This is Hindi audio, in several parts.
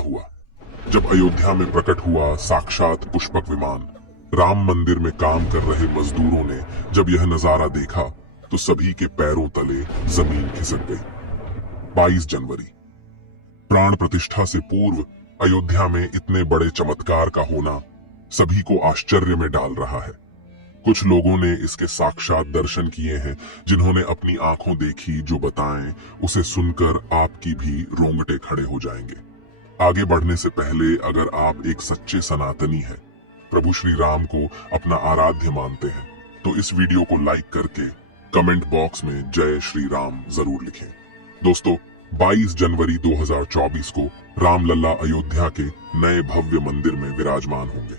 हुआ? जब अयोध्या में प्रकट हुआ साक्षात पुष्पक विमान, राम मंदिर में काम कर रहे मजदूरों ने जब यह नजारा देखा तो सभी के पैरों तले जमीन खिसक गई। 22 जनवरी, प्राण प्रतिष्ठा से पूर्व अयोध्या में इतने बड़े चमत्कार का होना सभी को आश्चर्य में डाल रहा है। कुछ लोगों ने इसके साक्षात दर्शन किए हैं, जिन्होंने अपनी आंखों देखी जो बताएं उसे सुनकर आपकी भी रोंगटे खड़े हो जाएंगे। आगे बढ़ने से पहले अगर आप एक सच्चे सनातनी हैं, प्रभु श्री राम को अपना आराध्य मानते हैं, तो इस वीडियो को लाइक करके कमेंट बॉक्स में जय श्री राम जरूर लिखें। दोस्तों, 22 जनवरी 2024 को रामलला अयोध्या के नए भव्य मंदिर में विराजमान होंगे।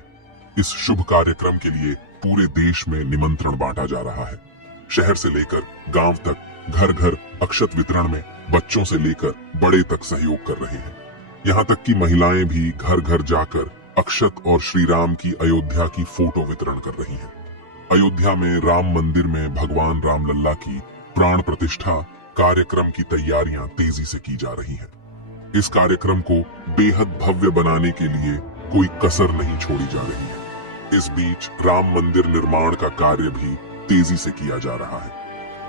इस शुभ कार्यक्रम के लिए पूरे देश में निमंत्रण बांटा जा रहा है। शहर से लेकर गांव तक घर घर अक्षत वितरण में बच्चों से लेकर बड़े तक सहयोग कर रहे हैं। यहाँ तक कि महिलाएं भी घर घर जाकर अक्षत और श्री राम की अयोध्या की फोटो वितरण कर रही हैं। अयोध्या में राम मंदिर में भगवान रामलल्ला की प्राण प्रतिष्ठा कार्यक्रम की तैयारियां तेजी से की जा रही हैं। इस कार्यक्रम को बेहद भव्य बनाने के लिए कोई कसर नहीं छोड़ी जा रही है। इस बीच राम मंदिर निर्माण का कार्य भी तेजी से किया जा रहा है।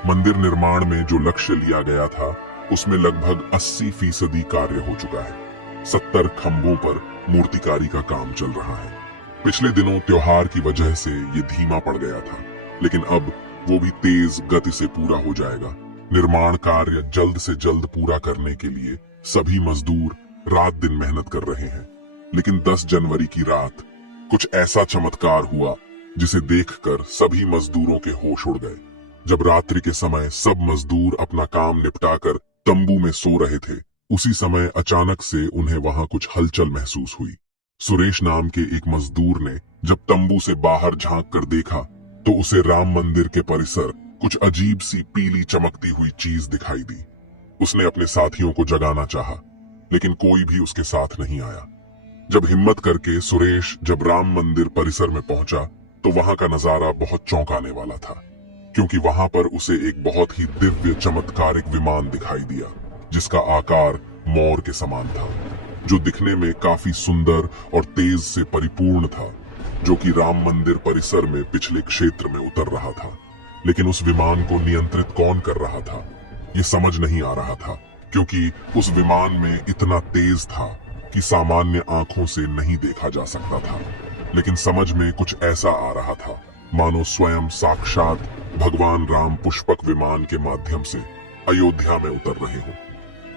मंदिर निर्माण में जो लक्ष्य लिया गया था उसमें लगभग 80% कार्य हो चुका है। 70 खंभों पर मूर्तिकारी का काम चल रहा है। पिछले दिनों त्योहार की वजह से ये धीमा पड़ गया था, लेकिन अब वो भी तेज गति से पूरा हो जाएगा। निर्माण कार्य जल्द से जल्द पूरा करने के लिए सभी मजदूर रात दिन मेहनत कर रहे हैं। लेकिन 10 जनवरी की रात कुछ ऐसा चमत्कार हुआ जिसे देखकर सभी मजदूरों के होश उड़ गए। जब रात्रि के समय सब मजदूर अपना काम निपटाकर तंबू में सो रहे थे, उसी समय अचानक से उन्हें वहां कुछ हलचल महसूस हुई। सुरेश नाम के एक मजदूर ने जब तंबू से बाहर झांक कर देखा तो उसे राम मंदिर के परिसर कुछ अजीब सी पीली चमकती हुई चीज दिखाई दी। उसने अपने साथियों को जगाना चाहा, लेकिन कोई भी उसके साथ नहीं आया। जब हिम्मत करके सुरेश जब राम मंदिर परिसर में पहुंचा तो वहां का नजारा बहुत चौंकाने वाला था, क्योंकि वहां पर उसे एक बहुत ही दिव्य चमत्कारिक विमान दिखाई दिया, जिसका आकार मोर के समान था, जो दिखने में काफी सुंदर और तेज से परिपूर्ण था, जो कि राम मंदिर परिसर में पिछले क्षेत्र में उतर रहा था। लेकिन उस विमान को नियंत्रित कौन कर रहा था, ये समझ नहीं आ रहा था, क्योंकि उस विमान में इतना तेज था कि सामान्य आंखों से नहीं देखा जा सकता था। लेकिन समझ में कुछ ऐसा आ रहा था मानो स्वयं साक्षात भगवान राम पुष्पक विमान के माध्यम से अयोध्या में उतर रहे हो।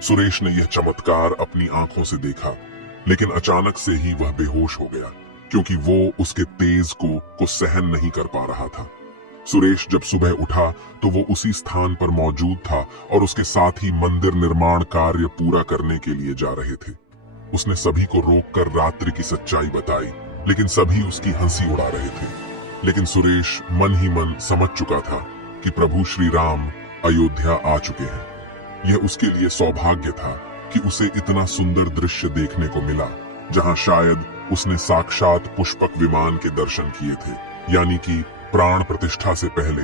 सुरेश ने यह चमत्कार अपनी आंखों से देखा, लेकिन अचानक से ही वह बेहोश हो गया, क्योंकि वो उसके तेज को सहन नहीं कर पा रहा था। सुरेश जब सुबह उठा तो वो उसी स्थान पर मौजूद था और उसके साथ ही मंदिर निर्माण कार्य पूरा करने के लिए जा रहे थे। उसने सभी को रोककर रात्रि की सच्चाई बताई, लेकिन सभी उसकी हंसी उड़ा रहे थे। लेकिन सुरेश मन ही मन समझ चुका था कि प्रभु श्री राम अयोध्या आ चुके हैं। यह उसके लिए सौभाग्य था कि उसे इतना सुंदर दृश्य देखने को मिला, जहां शायद उसने साक्षात पुष्पक विमान के दर्शन किए थे, यानी कि प्राण प्रतिष्ठा से पहले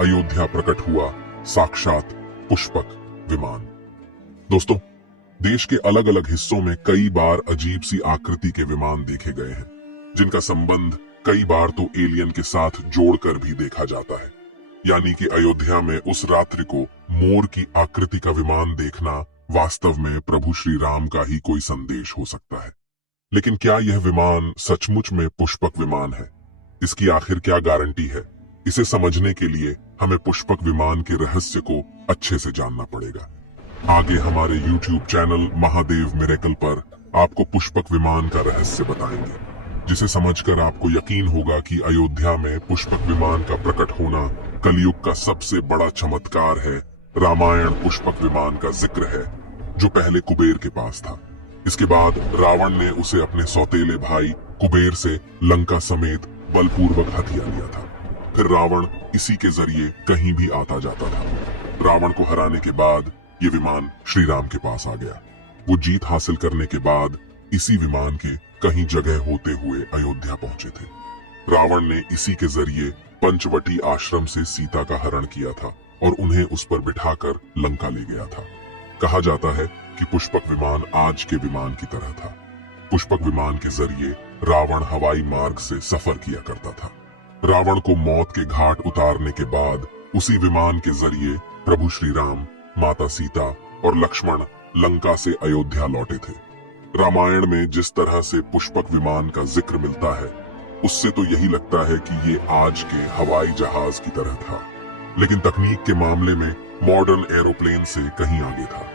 अयोध्या प्रकट हुआ साक्षात पुष्पक विमान। दोस्तों, देश के अलग अलग हिस्सों में कई बार अजीब सी आकृति के विमान देखे गए हैं, जिनका संबंध कई बार तो एलियन के साथ जोड़कर भी देखा जाता है। यानी कि अयोध्या में उस रात्रि को मोर की आकृति का विमान देखना वास्तव में प्रभु श्री राम का ही कोई संदेश हो सकता है। लेकिन क्या यह विमान सचमुच में पुष्पक विमान है? इसकी आखिर क्या गारंटी है? इसे समझने के लिए हमें पुष्पक विमान के रहस्य को अच्छे से जानना पड़ेगा। आगे हमारे YouTube चैनल महादेव मिरेकल पर आपको पुष्पक विमान का रहस्य बताएंगे, जिसे समझकर आपको यकीन होगा कि अयोध्या में पुष्पक विमान का प्रकट होना कलयुग का सबसे बड़ा चमत्कार है। रामायण पुष्पक विमान का जिक्र है, जो पहले कुबेर के पास था। इसके बाद रावण ने उसे अपने सौतेले भाई कुबेर से लंका समेत बलपूर्वक हथिया लिया था। फिर रावण इसी के जरिए कहीं भी आता जाता था। रावण को हराने के बाद ये विमान श्री राम के पास आ गया। वो जीत हासिल करने के बाद इसी विमान के कहीं जगह होते हुए अयोध्या पहुंचे थे। रावण ने इसी के जरिए पंचवटी आश्रम से सीता का हरण किया था और उन्हें उस पर बिठाकर लंका ले गया था। कहा जाता है कि पुष्पक विमान आज के विमान की तरह था, पुष्पक विमान के जरिए रावण हवाई मार्ग से सफर किया करता था। रावण को मौत के घाट उतारने के बाद उसी विमान के जरिए प्रभु श्री राम, माता सीता और लक्ष्मण लंका से अयोध्या लौटे थे। रामायण में जिस तरह से पुष्पक विमान का जिक्र मिलता है, उससे तो यही लगता है कि ये आज के हवाई जहाज की तरह था, लेकिन तकनीक के मामले में मॉडर्न एरोप्लेन से कहीं आगे था।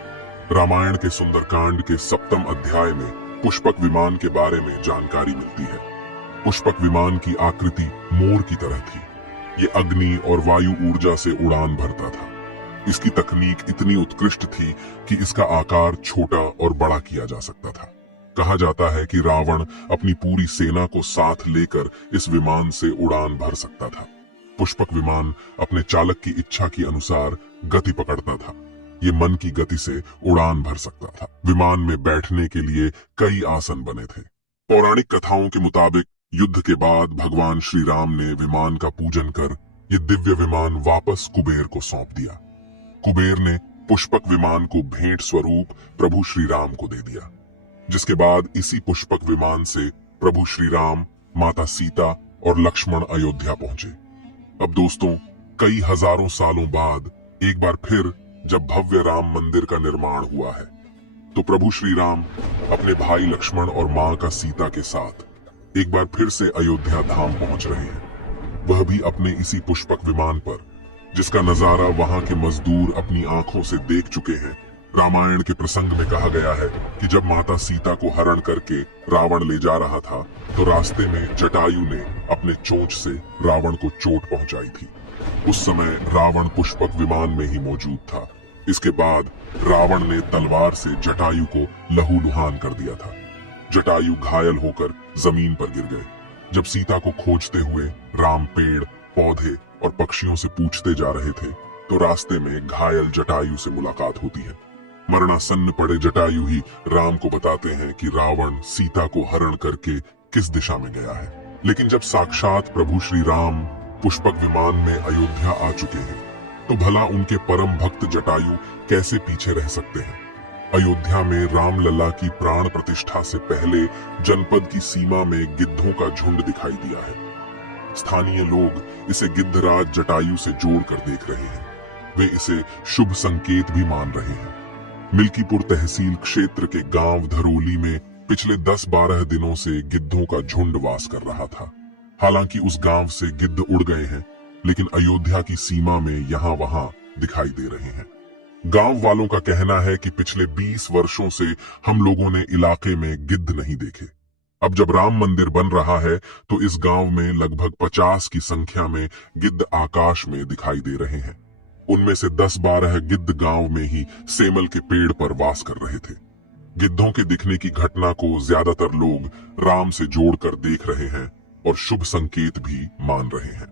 रामायण के सुंदरकांड के 7वें अध्याय में पुष्पक विमान के बारे में जानकारी मिलती है। पुष्पक विमान की आकृति मोर की तरह थी। ये अग्नि और वायु ऊर्जा से उड़ान भरता था। इसकी तकनीक इतनी उत्कृष्ट थी कि इसका आकार छोटा और बड़ा किया जा सकता था। कहा जाता है कि रावण अपनी पूरी सेना को साथ लेकर इस विमान से उड़ान भर सकता था। पुष्पक विमान अपने चालक की इच्छा के अनुसार गति पकड़ता था। ये मन की गति से उड़ान भर सकता था। विमान में बैठने के लिए कई आसन बने थे। पौराणिक कथाओं के मुताबिक युद्ध के बाद भगवान श्री राम ने विमान का पूजन कर ये दिव्य विमान वापस कुबेर को सौंप दिया। कुबेर ने पुष्पक विमान को भेंट स्वरूप प्रभु श्री राम को दे दिया, जिसके बाद इसी पुष्पक विमान से प्रभु श्री राम, माता सीता और लक्ष्मण अयोध्या पहुंचे। अब दोस्तों, कई हजारों सालों बाद एक बार फिर जब भव्य राम मंदिर का निर्माण हुआ है, तो प्रभु श्री राम अपने भाई लक्ष्मण और मां का सीता के साथ एक बार फिर से अयोध्या धाम पहुंच रहे हैं। वह भी अपने इसी पुष्पक विमान पर, जिसका नजारा वहां के मजदूर अपनी आंखों से देख चुके हैं। रामायण के प्रसंग में कहा गया है कि जब माता सीता को हरण करके रावण ले जा रहा था, तो रास्ते में जटायु ने अपने चोंच से रावण को चोट पहुंचाई थी। उस समय रावण पुष्पक विमान में ही मौजूद था। इसके बाद रावण ने तलवार से जटायु को लहूलुहान कर दिया था। जटायु घायल होकर जमीन पर गिर गए। जब सीता को खोजते हुए राम पेड़, पौधे और पक्षियों से पूछते जा रहे थे, तो रास्ते में घायल जटायु से मुलाकात होती है। मरणासन्न पड़े जटायु ही राम को बताते हैं कि रावण सीता को हरण करके किस दिशा में गया है। लेकिन जब साक्षात प्रभु श्री राम पुष्पक विमान में अयोध्या आ चुके हैं, तो भला उनके परम भक्त जटायु कैसे पीछे रह सकते हैं। अयोध्या में रामलला की प्राण प्रतिष्ठा से पहले जनपद की सीमा में गिद्धों का झुंड दिखाई दिया है। स्थानीय लोग इसे गिद्धराज जटायु से जोड़कर देख रहे हैं। वे इसे शुभ संकेत भी मान रहे हैं। मिल्कीपुर तहसील क्षेत्र के गांव धरोली में पिछले 10-12 दिनों से गिद्धों का झुंड वास कर रहा था। हालांकि उस गांव से गिद्ध उड़ गए हैं, लेकिन अयोध्या की सीमा में यहाँ वहां दिखाई दे रहे हैं। गांव वालों का कहना है कि पिछले 20 वर्षों से हम लोगों ने इलाके में गिद्ध नहीं देखे। अब जब राम मंदिर बन रहा है, तो इस गांव में लगभग 50 की संख्या में गिद्ध आकाश में दिखाई दे रहे हैं। उनमें से 10-12 गिद्ध गांव में ही सेमल के पेड़ पर वास कर रहे थे। गिद्धों के दिखने की घटना को ज्यादातर लोग राम से जोड़कर देख रहे हैं और शुभ संकेत भी मान रहे हैं।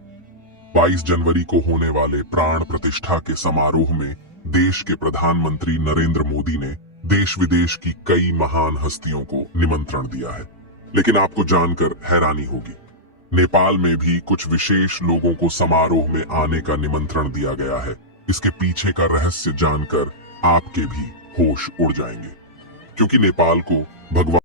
22 जनवरी को होने वाले प्राण प्रतिष्ठा के समारोह में देश के प्रधानमंत्री नरेंद्र मोदी ने देश विदेश की कई महान हस्तियों को निमंत्रण दिया है। लेकिन आपको जानकर हैरानी होगी, नेपाल में भी कुछ विशेष लोगों को समारोह में आने का निमंत्रण दिया गया है। इसके पीछे का रहस्य जानकर आपके भी होश उड़ जाएंगे, क्योंकि नेपाल को भगवान